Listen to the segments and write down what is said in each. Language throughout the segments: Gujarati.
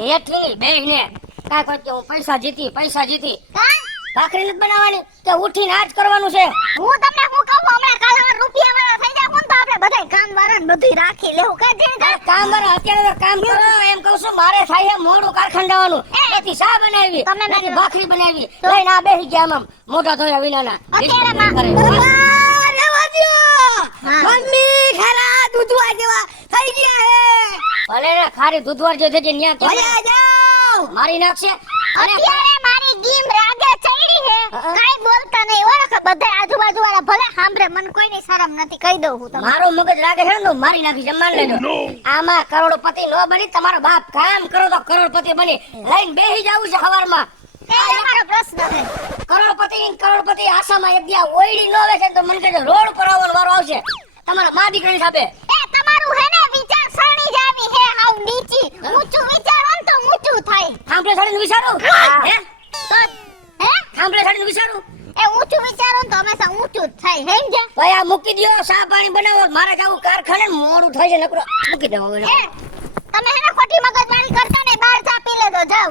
હેઠી બેહીને કાંઈ કોઈ કે હું પૈસા જીતી ભાખરી નથી બનાવવાની કે ઉઠીને આજ કરવાનું છે. હું તમને શું કહું હમણાં કાલે રૂપિયા વાળા થઈ જાય તો આપણે બધાય કામ વાળા ને બધું રાખી લેવું કે જે કામ વાળા અત્યારે તો કામ કરો એમ કહું છું. મારે થાય છે મોડું કારખાને જવાનું નથી ચા બનાવી નથી ભાખરી બનાવી લઈને આ બેસી ગયા આમ મોઢા ધોયા વિનાના અત્યારે મમ્મી ખરા દૂધવા જેવા થઈ ગયા હે ભલે ને ખારી દૂધવાર જો છે ન્યા કે મારી નાખશે. અત્યારે મારી ગીમ રાગે ચડી હે કાઈ બોલતા નહીં ઓળખ બધા આજુબાજુ વાળા ભલે સાંભળે મને કોઈની શરમ નથી કહી દઉં હું તમને. મારો મગજ લાગે છે ને મારી નાખી જમાન લેજો. આમાં કરોડપતિ નો બની તમારો બાપ કામ કરો તો કરોડપતિ બની લઈને બેહી જાવું છે હવારમાં. એ તમારો પ્રશ્ન છે. કરોડપતિ આશામાં એક દિયા ઓયડી નો આવે છે તો મને કહેજો રોડ પર આવવાનો વારો આવશે તમારા મા દીકરાની સાથે. એ તમારું હે ને વિચાર સરણી જાવી હે હાવ નીચી ઊંચું વિચારો ને તો ઊંચું થાય. થાંભલે ચડીને વિચારું હે તો હે થાંભલે ચડીને વિચારું એ ઊંચું વિચારો ને તો હંમેશા ઊંચું જ થાય સમજ્યા. ભાઈ આ મૂકી દ્યો ચા પાણી બનાવો મારે જાવું કારખાને મોડું થાય છે નકરો મૂકી દેવો. તમે હે ને ખોટી મગજમારી કરતા ને બહાર ચા પી લેજો જાવ.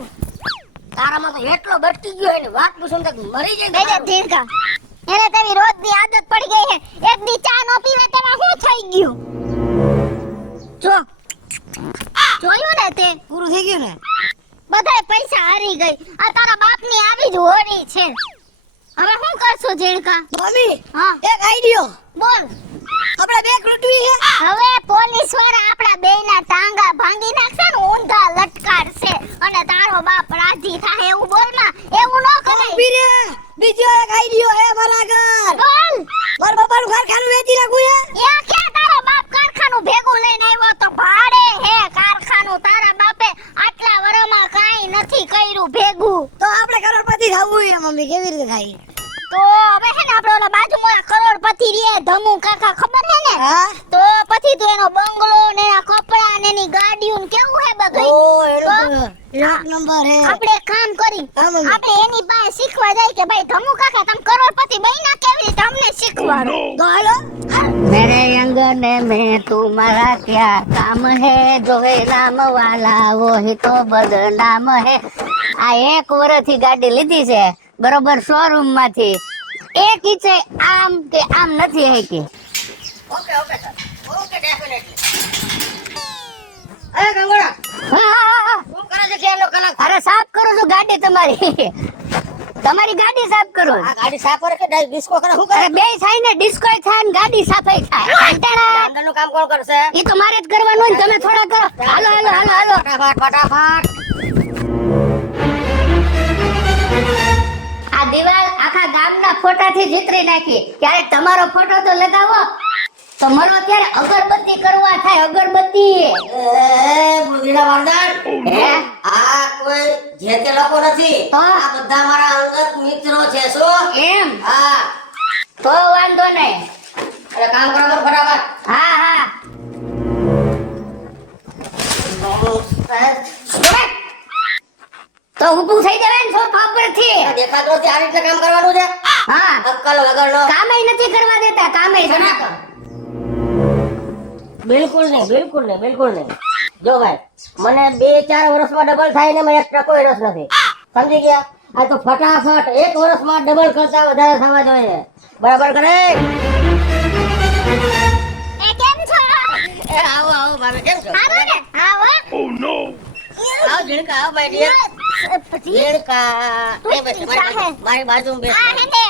તારામાં તો એટલો બટકી ગયો હે ને વાત પૂછું તો મરી જાય. બેજે ધીરકા એને તેવી રોજની આદત પડી ગઈ હે એક દી ચા નો પીવે તેમાં શું થઈ ગયું જો જોયું ને તે પૂરું થઈ ગયું ને બધાય પૈસા હારી ગઈ આ તારા બાપની આવી જ હોરી છે. હવે શું કરશું ઝીણકા? મમ્મી હા એક આઈડિયો બોલ. આપણે બેક લૂંટવી છે. હવે પોલીસ વાળા આપડા બેયના ટાંગા ભાંગી નાખશે ને ઊંધા લટકાડશે અને તારો બાપ રાજી થાય એવું બોલ માં એવું ન કરાય. બીરે બીજો એક આઈડિયો હે મારા ઘર. બોલ. મારા બાપાનું કારખાનું વેચી નાખું હે. યા ક્યાં તારો બાપ કારખાનું ભેગું લઈને આવ્યો તો ભાડે હે કારખાનું તારા બાપે આટલા વર્ષમાં કાઈ નથી કર્યું ભેગું. તો આપણે કરોડપતિ થવું હે મમ્મી કેવી રીતે થાય? તો હવે હે ને આપણે ઓલા બાજુમાં કરોડપતિ રે ધમુ કાકા ખબર હે ને હા તો પછી તો એનો બંગલો ને એના કપડા ને એની ગાડીઓ ને કેવું હે બધું. ઓ એનો એક નંબર હે. આપણે કામ કરી હા, મમ્મી. આપણે એની પાસે શીખવા જાય કે ભાઈ ધમુ કાકા તમે કરોડપતિ બન્યા કેવી રીતે અમને શીખવાડો. તો હાલો मेरे अंगने में तुम्हारा क्या काम है जो है नाम वाला वो ही तो बदनाम है. આ એક વર્ષથી ગાડી લીધી છે બરોબર શોરૂમ માંથી એક ઈચે આમ કે આમ નથી હેકી. Okay sir okay definitely. અરે ગંગોડા શું કરે છે કે લોકો કલાક અરે સાફ કરું છું ગાડી તમારી તમારી ગાડી સાફ કરું. આ ગાડી સાફ કરે કે ડિસ્કો કરે શું કરે? અરે બે થાય ને ડિસ્કો થાય ને ગાડી સાફાઈ થાય. અંદરનું કામ કોણ કરશે? એ તો મારે જ કરવાનું હોય ને તમે થોડા કરો. હાલો હાલો હાલો હાલો ફટાફટ આ દિવાલ આખા ગામના ફોટાથી ચિતરી નાખી. ક્યારેક તમારો ફોટો તો લગાવો તો મરો ત્યારે અગરબત્તી કરવા થાય અગરબત્તી. એ બુદ્ધિના વાંદણ હે આ કોઈ જે તે લોકો નથી તો? આ બધા મારા અંગત મિત્રો છે. શું? એમ હા તો વાંધો નહીં. અરે કામ કરો તો ફટાફટ. હા હા તો ઊભું થઈ જવાય ને સોફા પરથી. દેખાતો નથી આ રીતે કામ કરવાનું છે. હા અક્કલ વગરનો. કામે નથી કરવા દેતા કામે જણા. બિલકુલ નહીં. જો ભાઈ મને 2-4 વર્ષમાં ડબલ થાય ને મને એક ટકો રસ નથી. સમજી ગયા? આ તો ફટાફટ 1 વર્ષમાં ડબલ કરતા વધારે થવા જોઈએ. બરાબર કરે? એ કેમ છો? એ આવો ભાભી કેમ છો? આવો ને આવો. આવો ઝીણકા આવો ભાઈ ડિયર. ઝીણકા એ બેઠી મારી બાજુમાં બેઠ. આ હે ને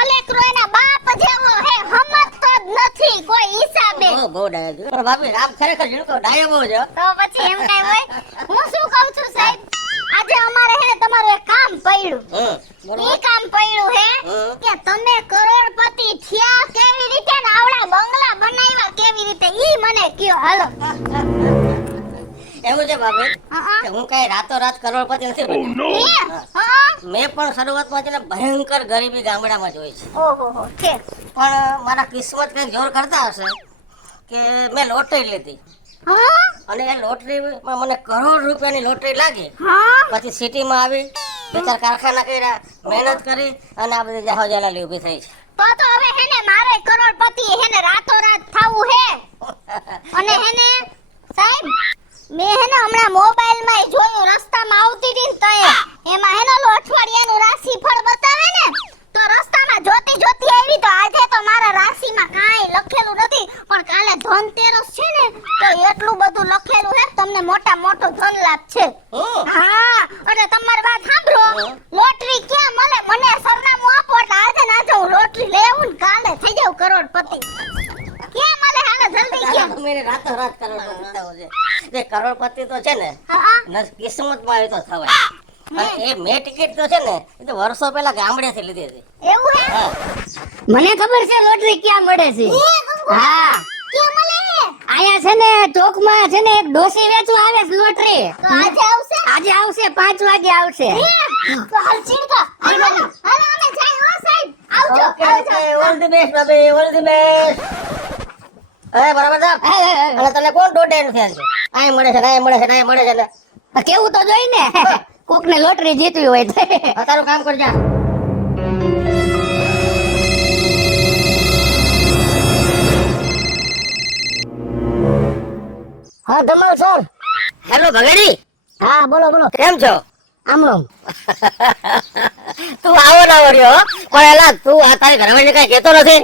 ઓલેકરો એના બાપ જેવો હે હમજતો જ નથી કોઈ હિસાબે. બહુ ડાયો છે. પણ ભાભી આમ ખરેખર ઝીણકો ડાયો બહુ છે. તો પછી એમ કઈ હોય. હું શું કહું છું સાહેબ આજે અમારે હે ને તમારું એક કામ પડ્યું. બરોબર. ઈ કામ પડ્યું હે કે તમે કરોડપતિ થયા કેવી રીતે ને આવડા બંગલા બનાવ્યા કેવી રીતે ઈ મને કયો હાલો. એવું છે ભાભી હા કે હું કઈ રાતોરાત કરોડપતિ નથી બન્યો. હા મેં પણ શરૂઆતમાં છે ને ભયંકર ગરીબી ગામડામાં જોઈ છે. ઓહો છે પણ મારા કિસ્મત કઈક જોર કરતા હશે કે મેં લોટરી લીધી હા અને એ લોટરીમાં મને કરોડ રૂપિયાની લોટરી લાગી. હા પછી સિટીમાં આવી 2-4 કારખાના કર્યા મહેનત કરી અને આ બધી જહાજાલાલી ઊભી થઈ છે. તો હવે હે ને મારે કરોડપતિ હે ને રાતોરાત થાવું હે અને હે ને સાહેબ મેં હે ને હમણાં મોબાઈલમાં જોયું છે હમ. હા અને તમારી વાત સાંભળો લોટરી ક્યાં મળે મને સરનામું આપો એટલે આજે ને આજે હું લોટરી લેવું ને કાલે થઈ જાવ કરોડપતિ ક્યાં મળે હાલો જલ્દી ક્યાં મેં રાતોરાત કરોડપતિ થવું છે. જે કરોડપતિ તો છે ને હા કિસ્મતમાં હોય તો થવાય. અને એ મેં ટિકિટ તો છે ને એ તો વર્ષો પહેલા ગામડેથી લીધી હતી. એવું હે હા. મને ખબર છે લોટરી ક્યાં મળે છે. હા ક્યાં મળે આયા છે ને ચોકમાં છે ને એક ડોસી વેચવા આવે છે લોટરી. તો આજે આવશે આજે આવશે 5 વાગે આવશે. તો હાલ ચીડકા હાલો હાલો અમે જાય હો સાહેબ આવજો ઓકે આવજો ઓકે ઓલ ધી બેસ્ટ બાબી ઓલ ધી બેસ્ટ. બરાબર સાહેબ. અને તને કોણ ડોડે નથી આલતું? આય મળે છે ને આય મળે છે ને આય મળે છે ને. કેવું તો જોઈ ને કોક ને લોટરી જીતવી હોય તો. તારું કામ કરજા. હા ધમાલ સર. હેલો ભગેડી. હા બોલો બોલો. કેમ છો? આમનો તું આવો ના વર્યો પણ એલા તું આ તારી ઘરવાળીને કઈ કહેતો નથી.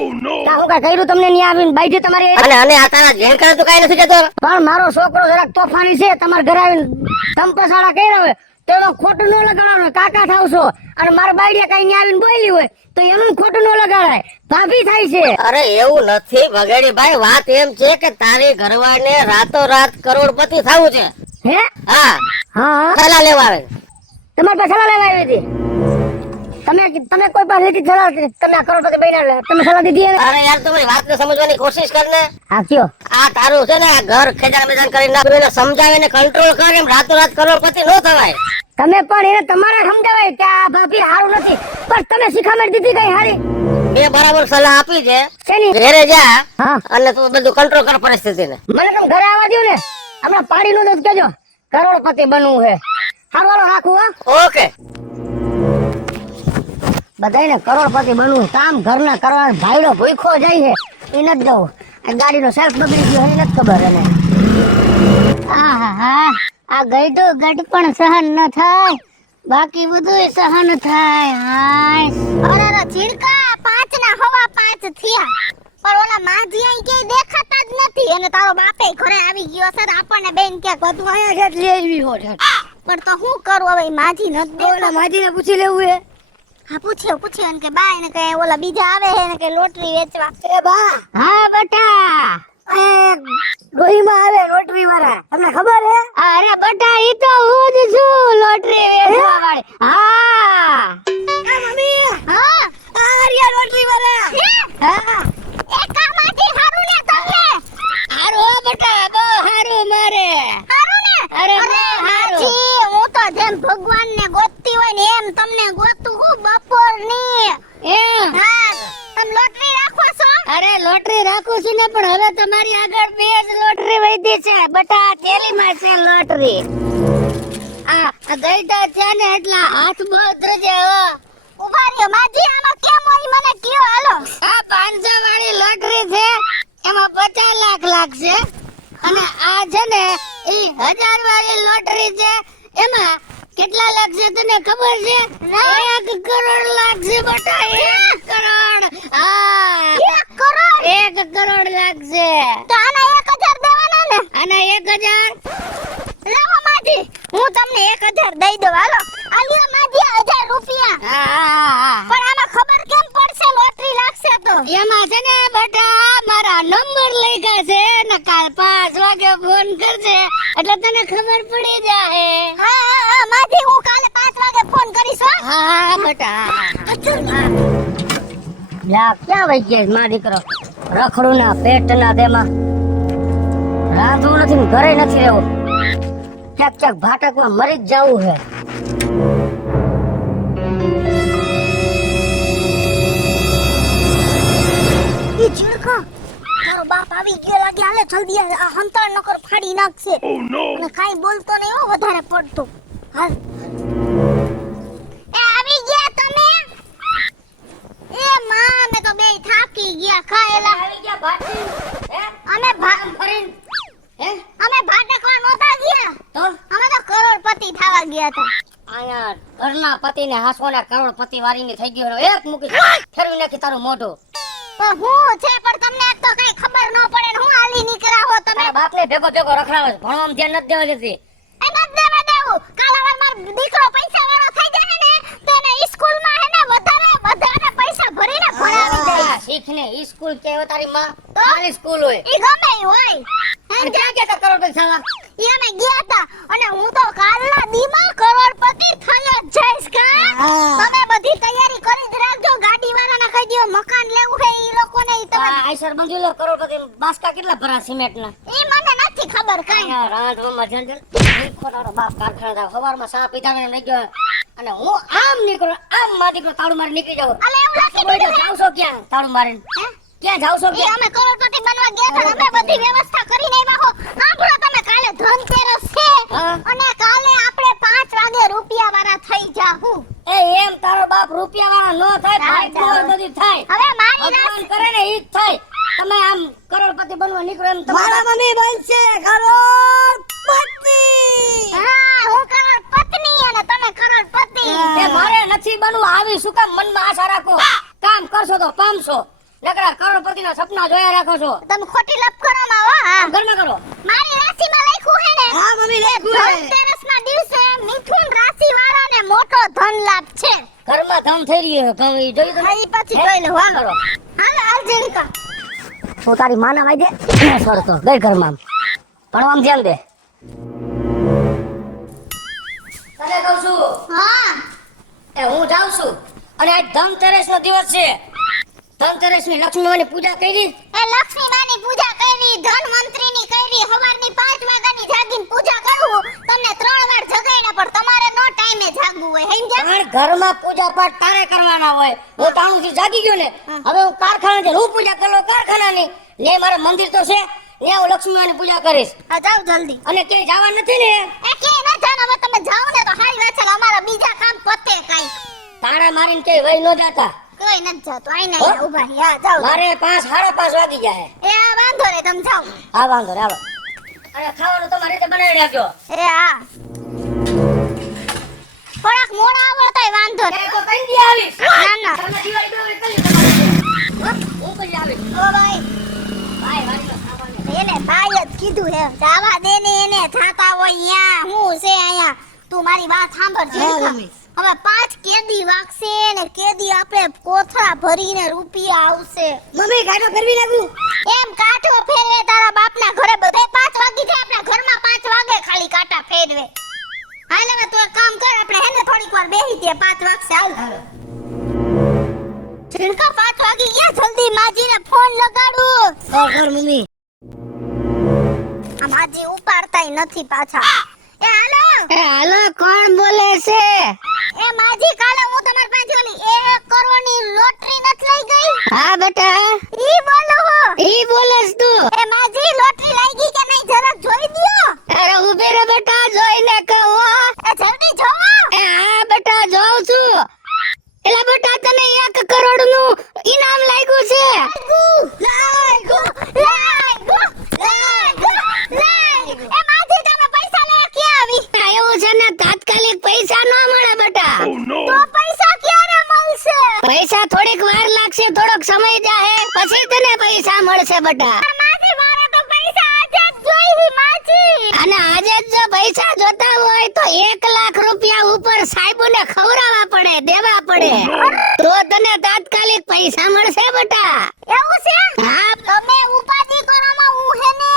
હું કઈ કર્યું તમને ન્યા આવીને બાઈજી તમારી. અને આ તારા ઘેર કરે તું કઈ નથી કહેતો. પણ મારો છોકરો જરાક તોફાની છે તમારા ઘરે આવીને તંપસાળા કર્યા હોય તો એમાં ખોટું ન લગાડવાનું. કાકા થાવશો અને મારા બાઈડિયા કઈ ન્યા આવીને બોલી હોય તો એમાં ખોટું ન લગાડાય. ભાભી થાય છે. અરે એવું નથી ભગેડી ભાઈ. વાત એમ છે કે તારી ઘરવાળીને રાતોરાત કરોડપતિ થવું છે. હે હા હા સલાહ લેવા આવે. તમારી પાસે સલાહ લેવા આવી હતી. તમે કોઈ પાસે લીધી સલાહ? તમે આ કરોડપતિ બન્યા તમે સલાહ દીધી એને? અરે યાર તું મારી વાતને સમજવાની કોશિશ કર ને. હા કયો. આ તારું છે ને આ ઘર ખેદાણ બેદાણ કરી નાખ્યું એને સમજાવીને કંટ્રોલ કર. એમ રાતોરાત કરોડપતિ ન થવાય. તમે પણ એને તમારે સમજાવાય કે આ ભાભી હારું નથી પણ તમે શિખામણ દીધી કઈ હારી? મેં બરાબર સલાહ આપી છે. શેની? ઘરે જા હા અને તું બધું કંટ્રોલ કર પરિસ્થિતિને. મને તમે ઘરે આવવા દો ને. હમણાં પાડી નું દૂધ કેજો કરોડપતિ બનવું છે. હારું હાલો રાખું હા. ઓકે. બધાને કરોડપતિ બનવું કામ ઘરના કરવા ભાઈડો ભૂખો જાય છે એ નથી જવું. આ ગાડીનો સેલ્ફ બગડી ગયો એ નથી ખબર એને. આહા આ ગઈડું ગઢ પણ સહન ન થાય બાકી બધું સહન થાય. હાય અરે અરે ચીડકા 5 ના હવા 5 થયા પણ ઓલા માજી અહીં કે દેખાતા જ નથી અને તારો બાપે ઘરે આવી ગયો છે આપણને બેન ક્યાંક બધું અહીંયા જ લેવી હો છે પણ તો હું કરું હવે માજી નથી ઓલા માજીને પૂછી લેવું હે. હા પૂછ્યો એને કે બા એને કે ઓલા બીજા આવે છે એને કે લોટરી વેચવા એ બા. હા બેટા એ ડોહીમાં આવે લોટરી વાળા તમને ખબર હે? અરે બેટા ઈ તો હું જ છું લોટરી વેચવા વાળી. હા મમ્મી હા આ રહ્યા લોટરી વાળા. હા એ કામાથી હારું ને તમને હારું હો બેટા બહુ હારું મારે. હારું ને અરે બહુ હારું. માજી હું તો જેમ ભગવાન ને ગોતતી હોય ને એમ તમને ગોતું હું બપોરની એમ હા તમે લોટરી રાખો છો અરે લોટરી રાખું છું ને પણ હવે તમારી આગળ 2 જ લોટરી વધી છે બેટા. થેલીમાં છે લોટરી. આ ગઈડા છે ને એટલા હાથ બહુ ધ્રજે હો. ઉભા રહ્યો માજી આમાં કેમ હોય મને કયો હાલો આ 500 વાળી લોટરી છે એમાં 50 લાખ લાગશે અને આ છે ને ઈ 1000 વાળી લોટરી છે એમાં કેટલા લાગશે તને ખબર છે? 1 કરોડ લાગશે બેટા. 1 કરોડ. હા 1 કરોડ 1 કરોડ લાગશે. તો આના 1000 દેવાના ને અને 1000 લાવો માજી હું તમને 1000 દઈ દઉં હાલો આલિયા માજી 1000 રૂપિયા હા પણ આમાં ખબર કેમ પડશે લોટરી લાગશે તો એમાં છે ને બેટા મારા નંબર લખ્યા છે ને કાલ 5 વાગે ફોન કરજે એટલે તને ખબર પડી જાય. હા માજી હું કાલે 5 વાગે ફોન કરીશ હો હા બેટા. લા ક્યાં વઈ ગયા માં દીકરો? રખડું ના પેટ ના દેમાં રાંધવું નથી ને ઘરે નથી રહેવું. ક્યાંક ભાટકમાં મરી જ જવું છે. ઈ ચીડકા મારો બાપ આવી ગયો લાગે હાલે જલ્દી આ હંતાળ નકર ફાડી નાખશે અને કાઈ બોલતો નહીં હો વધારે પડતો હાલ એ આવી ગયા તમે એ માં અમે તો બેય થાકી ગયા ખાયેલા આવી ગયા ભાટી હે અમે ફરીન હે અમે ભાટકવા નહોતા ગયા તો અમે તો કરોડપતિ થવા ગયા હતા આયા ઘરના પતિને હાસવાના કરોડપતિ વારીને થઈ ગયો એક મૂકી ફેરવી નાખી તારું મોઢું. પણ હું છે પણ તમને એક તો કઈ ખબર ન પડે ને હું હાલી નીકળ્યા હો તમે તારા બાપને ભેગો રખડાવે છે. ભણવામાં ધ્યાન નથી દેવા દેતી. એ નથી દેવા દેવું ને ઈ સ્કૂલ કે હોય તારી માં ખાલી સ્કૂલ હોય ઈ ગમે ઈ હોય અને ક્યાં ગયા કરોડપતિ થવા ઈ અમે ગયા તા અને હું તો કાલના દીમાં કરોડપતિ થઈ જ જઈશ કા હા. તમે બધી તૈયારી કરી જ રાખજો ગાડી વાળાને કહી દો મકાન લેવું છે ઈ લોકોને ઈ તમે આઈસર બંધી લો કરોડપતિ બાસ્કા કેટલા ભરા સિમેન્ટ ના ઈ મને નથી ખબર કઈ રાંધવામાં જંજલ ખોટાનો બાપ કારખાના સવારમાં સા પીધા ને નહીં ગયો અને હું આમ નીકળું આમ માં દીકરો તાળું મારી નીકળી જાઉં અલે એવું લાગે બોલ તો જાવ છો ક્યાં તાળું મારીને હે? ક્યાં જાવ છો ઈ ક્યાં અમે કરોડપતિ બનવા ગયા તા અમે બધી વ્યવસ્થા કરીને આવ્યા હો સાંભળો તમે કાલે ધનતેરસ છે હા. અને કાલે આપણે 5 વાગે રૂપિયા વાળા થઈ જાહું એ એમ તારો બાપ રૂપિયા વાળા નો થાય હા, ભાઈ કરોડપતિ થાય હવે મારી ભગવાન કરે ને ઈ જ થાય તમે આમ કરોડપતિ બનવા નીકળો એમ મારા મમ્મી બનશે કરોડપતિ. હા હું કરોડપત્ની અને તમે કરોડપતિ એ મારે નથી બનવું આવી શું કામ મનમાં આશા રાખો કામ કરશો તો પામશો નકરા કરોડપતિના સપના જોયા રાખો છો તમે ખોટી લપ કરો માં હો હા. ઘરમાં કરો મારી રાશિમાં લખ્યું હે ને હા મમ્મી લખ્યું હે. ધનતેરસના દિવસે મિથુન રાશિ વાળાને મોટો ધન લાભ છે ઘરમાં ધમ થઈ રહ્યું છે ઘઉં ઈ જોયું તમે હા, ઈ પછી જોઈ લે હાલો હાલો અર્જુનિકા તું તારી માના વાઈ દે છોડતો ગઈ ઘરમાં પણ આમ ધ્યાન દે તને કહું છું હા એ હું જાઉં છું અને આજ ધનતેરસ નો દિવસ છે ધનતેરસ ની લક્ષ્મીમાની પૂજા કરી એ લક્ષ્મી માની પૂજા કરી ધનવંતરી ની કરી સવારની 5 વાગ્યાની જાગીને પૂજા કરું તમને 3 વાર જગાડ્યા પણ તમારે નો ટાઈમે જાગવું હોય સમજ્યા પણ ઘરમાં પૂજા પાઠ તારે કરવાના હોય હું તાણું થી જાગી ગયો ને હવે હું કારખાના છે હું પૂજા કરો કારખાનાની ને મારા મંદિર તો છે ને હું લક્ષ્મીમાની પૂજા કરીશ આ જાવ જલ્દી અને ક્યાંય જવાનું નથી ને એ કે ના જાનો હવે તમે જાવ ને તો હારી વાત છે કે અમારા બીજા કામ પતે કાઈ તારા મારીને ક્યાંય વહી ન જાતા કોઈ નથી જાતો આઈ હો? ના ઉભા રહી હા જાવ મારે 5 5:30 વાગી જાય એ આ વાંધો નહીં તમે જાવ હા વાંધો ને હાલો અને ખાવાનું તમારી રીતે બનાવી રાખજો એ હા થોડાક મોડા આવડતાય વાંધો એ નહીં તો કઈ દી આવીશ ના ના તમે દિવાળી કરી તમારે હું કઈ આવીશ ઓ ભાઈ ભાઈ વાંધો ખાવાનું એને ભાઈ જ કીધું હે જાવા દે ને એને થાતા હોય યા હું છે આયા તું મારી વાત સાંભળ છે હા, મમ્મી. હવે 5 કેદી વાગશે ને કેદી આપણે કોથળા ભરીને રૂપિયા આવશે મમ્મી કાઢો ફેરવી નાખું. એમ કાંટો ફેરવે તારા બાપના ઘરે બધે 5 વાગી જાય આપણા ઘરમાં 5 વાગે ખાલી કાંટા ફેરવે હાલ હવે તું એક કામ કર આપણે હેને થોડીક વાર બેહી દે 5 વાગશે હાલ ઝીણકા 5 વાગી ગયા જલ્દી માજીને ફોન લગાડું કર મમ્મી. આ માજી ઉપાડતાય નથી પાછા એ હાલો એ હાલો કોણ બોલે છે? એ માજી કાલે હું તમારી પાસે ઓલી 1 કરોડની લોટરી નથી લઈ ગઈ હા બેટા ઈ બોલો હો ઈ બોલેસ તું. એ માજી લોટરી લાગી કે નહીં જરાક જોઈ દ્યો અરે ઉભી રે બેટા જોઈને કહો. એ જલ્દી જોવો એ હા બેટા જોઉં છું. એલા બેટા તને 1 કરોડ નું ઇનામ લાગ્યું છે. લાગુ એ માજી તમે પૈસા લે ક્યાં આવી એવું છે ને તાત્કાલિક પૈસા ન મળે બેટા. તો પૈસા ક્યારે મળશે પૈસા થોડીક વાર લાગશે થોડોક સમય જાહે પછી તને પૈસા મળશે બેટા. માજી મારે તો પૈસા આજે જ જોઈએ માજી અને આજે જ જો પૈસા જોતા હોય તો 1 લાખ રૂપિયા ઉપર સાહેબોને ખવડાવવા પડે દેવા પડે તો તને તાત્કાલિક પૈસા મળશે બેટા. એવું છે હા તમે ઉપાધિ કરવામાં હું હે ને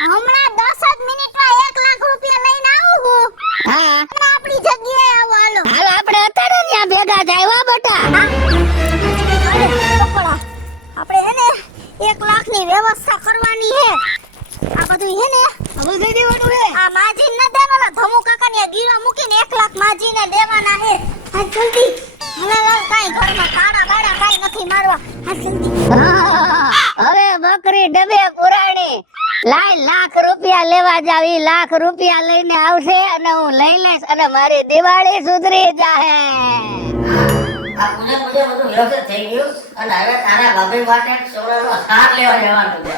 હમણાં 10 જ મિનિટમાં 1 લાખ રૂપિયા લઈને આવું હું હા અને આપણી જગ્યાએ આવો હાલો હાલ આપણે અત્યારે ત્યાં ભેગા થાય હો બેટા. આપણે હે ને 1 લાખની વ્યવસ્થા કરવાની હે આ બધું હે ને હવે દઈ દેવાનું હે. આ માજી ન દેવાના ધમુ કાકાને ગીરા મૂકીને 1 લાખ માજીને દેવાના હે આ જલ્દી હવે કાઈ ઘરમાં તાળા બાળા કાઈ નથી મારવા આ જલ્દી હવે બકરી ડબે પુરાણી લાય લાખ રૂપિયા લેવા જાવ ઈ લાખ રૂપિયા લઈને આવશે અને હું લઈ લઈશ અને મારી દિવાળી સુધરી જાહે. આ પૂજા પૂજા બધું વ્યવસ્થિત થઈ ગયું અને હવે તારા ભાભી માટે સોનાનો હાર લેવા જવાનું છે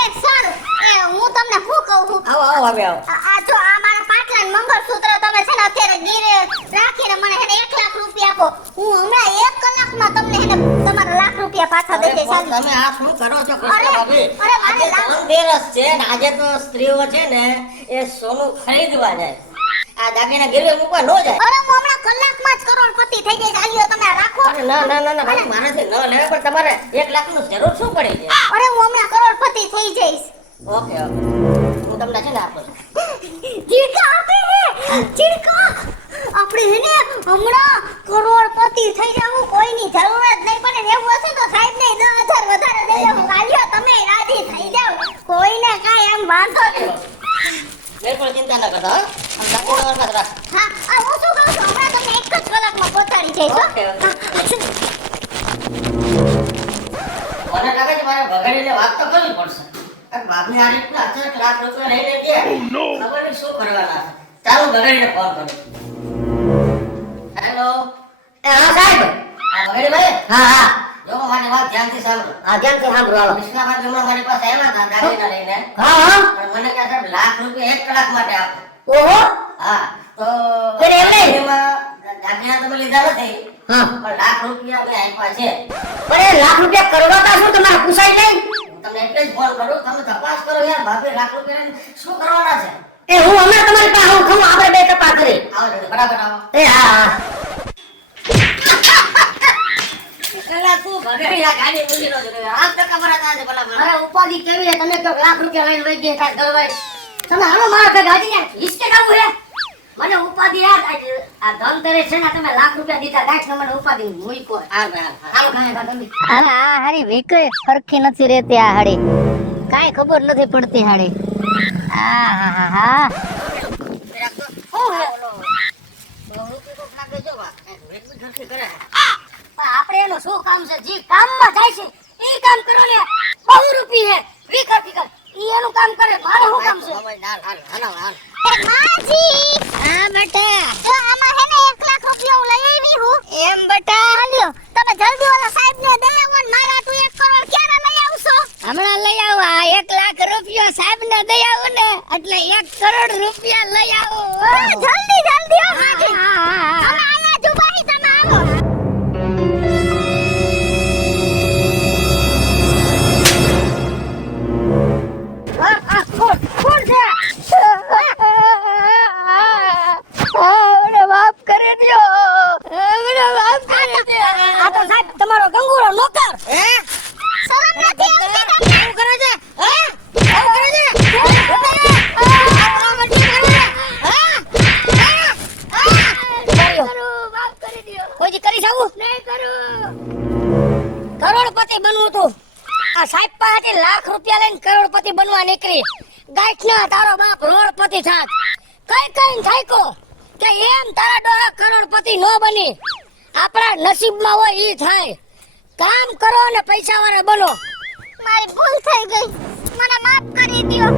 એ સર એ હું તમને શું કહું છું આવો આવો ભાભી આવો આ જો આ મારા પાટલા મંગળસૂત્ર તમે છે ને અત્યારે ગીરે રાખીને મને હેને 1 લાખ રૂપિયા આપો હું હમણાં 1 કલાકમાં તમને હેને તમારા લાખ રૂપિયા પાછા દઈ દઈશ ચાલો. તમે આ શું કરો છો કૃષ્ણ ભાભી અરે મારે આજે ધનતેરસ છે ને આજે તો સ્ત્રીઓ છે ને એ સોનું ખરીદવા જાય આ દાગીના ગીરવે મૂકવા ન જાય. અરે હું હમણાં કલાકમાં જ કરોડપતિ થઈ જઈશ. આલ્યો તમે રાખો. અરે ના ના ના ના ભાઈ, મારાથી ન લેવાય, પણ તમારે 1 લાખનું જરૂર શું પડી છે? અરે હું હમણાં કરોડપતિ થઈ જઈશ. ઓકે ઓકે, હું તમને છે ને આપું છું. ચીડકા આપે હે ચીડકા. આપણે હે ને હમણાં કરોડપતિ થઈ જાવું, કોઈની જરૂર જ નહીં પડે. એવું હશે તો સાહેબ ને 10,000 વધારે દઈ દેવું. આલ્યો તમે રાજી થઈ જાવ, કોઈને કાંઈ એમ વાંધો નહીં. બિલકુલ ચિંતા ન કરતા, હો. આમ દાગીના વરસાદ રાખ. હા આ હું શું કહું છું, હમણાં તમને 1 જ કલાકમાં પહોંચાડી જઈશ હો. ઓકે, મને લાગે છે મારે ભગાડીને વાત તો કરવી પડશે. કારણ બાપને આ રીતના અચાનક લાખ રૂપિયા લઈને ગયા, ખબર નહીં શું કરવાના છે. ચાલો ભગાડીને ફોન કરું. હેલો. હા સાહેબ. આ ભગાડીભાઈ? હા હા જો મારી વાત ધ્યાનથી સાંભળો. હા ધ્યાનથી સાંભળો હાલો. કૃષ્ણાભાઈ હમણાં મારી પાસે આવ્યા હતા દાગીના લઈને. હા હા પણ મને કહે સાહેબ લાખ રૂપિયા 1 કલાક માટે આપો. ઓહો હા તો પણ એમ નહીં. એમાં દાગીના તમે લીધા નથી, હા પણ લાખ રૂપિયા મેં આપ્યા છે. પણ એ લાખ રૂપિયા કરોડોતા શું તમારે પૂછાય નહીં? હું તમને એટલે જ ફોન કરું, તમે તપાસ કરો યાર. ભાભી લાખ રૂપિયા શું કરવાના છે? એ હું હમણાં તમારી પાસે આવું ખમું, આપણે બે તપાસ કરી. આવો જલ્દી, ફટાફટ આવો. એ હા હા પેલા તું ભગાડી આ ગાડી મૂકી નો જોઈએ. આમ તો ખબર જ ના છે ભલા મને. અરે ઉપાધિ કેવી છે? તમે કહો લાખ રૂપિયા લઈને વહી ગયા કાંઈ ગળવાય. તમે હાલો મારા ભેગા ગાડી ને હિસ્સે કાવું હે? મને ઉપાધિ યાર આ ધનતેરસ છે ને, તમે લાખ રૂપિયા દીધા કાંઈક ને મને ઉપાધિ મૂકો. હાલ ભાઈ, હાલ. હાલો કાંઈ વાત નથી. હાલ આ હારી વીકે સરખી નથી રહેતી આ હાડી. કાંઈ ખબર નથી પડતી હાડી. હા હા હા આપણે એનું શું કામ છે? જે કામમાં જાય છે ઈ કામ કરો ને. બહુ રૂપી હે વિકર વિકર ઈ એનું કામ કરે, મારે શું કામ છે? માજી હા બેટા. જો આમાં હે ને 1 લાખ રૂપિયા હું લઈ આવી હું. એમ બેટા. હાલ્યો તમે જલ્દી ઓલા સાહેબ ને દઈ આવો ને મારા તું 1 કરોડ ક્યારે લઈ આવશો? હમણાં લઈ આવો. આ 1 લાખ રૂપિયા સાહેબ ને દઈ આવો ને એટલે 1 કરોડ રૂપિયા લઈ આવો. જલ્દી જલ્દી હો માજી. હા, હા, હા. અમે આયા જુબાઈ તમે આવો. માફ કરી દો. માફ કરી દો. આ તો સાહેબ તમારો ગંગુરો નોકર. શરમ નથી આવતી તમને? શું કરે છે? હે? શું કરે છે? માફ કરી દ્યો. કોઈ દી કરી જાવું? નહીં કરું. કરોડપતિ બનવું તું. આ સાહેબ પાસેથી લાખ રૂપિયા લઈને કરોડપતિ બનવા નીકળી. ગાંઠના તારો બાપ રોડપતિ થાત. કઈ કઈ થાયકો કે એમ તારા ડોહા કરોડપતિ નો બની. આપણા નસીબમાં હોય ઈ થાય. કામ કરો અને પૈસા વાળા બનો. મારી ભૂલ થઈ ગઈ. મને માફ કરી દ્યો.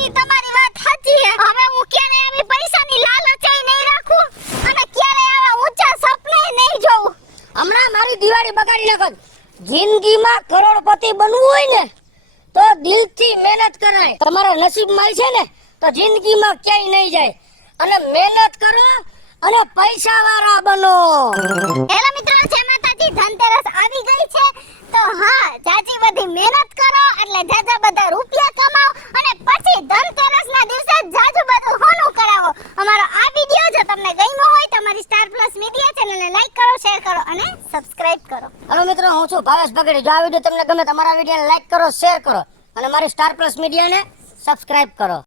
ઈ તમારી વાત સાચી છે. હવે હું ક્યારે આવી પૈસાની લાલચ નહીં રાખું અને ક્યારે આવા ઊંચા સપને નહીં જોઉં. હમણાં મારી દિવાળી બગાડી નાખો. જિંદગીમાં કરોડપતિ બનવું હોય ને તો દિલથી મહેનત કરાય. તમારા નસીબમાં છે ને તો જિંદગીમાં ક્યાંય નહીં જાય. અને મહેનત કરો અને પૈસા વાળા બનો. હેલો મિત્રો, જય માતાજી. ધનતેરસ આવી ગઈ છે તો હા, જાજી બધી મહેનત કરો એટલે જાજા બધા રૂપિયા કમાઓ અને પછી ધનતેરસના દિવસે જાજુ બધું હોનું કરાવો. અમારો આ વિડિયો જો તમને ગમ્યો હોય તો અમારી સ્ટાર પ્લસ મીડિયા ચેનલને લાઈક કરો, શેર કરો અને સબસ્ક્રાઇબ કરો. હેલો મિત્રો, હું છું ભાવેશ બગડી. જો આ વિડીયો તમને ગમે તમારા વિડીયોને લાઈક કરો, શેર કરો અને મારી સ્ટાર પ્લસ મીડિયાને સબસ્ક્રાઇબ કરો.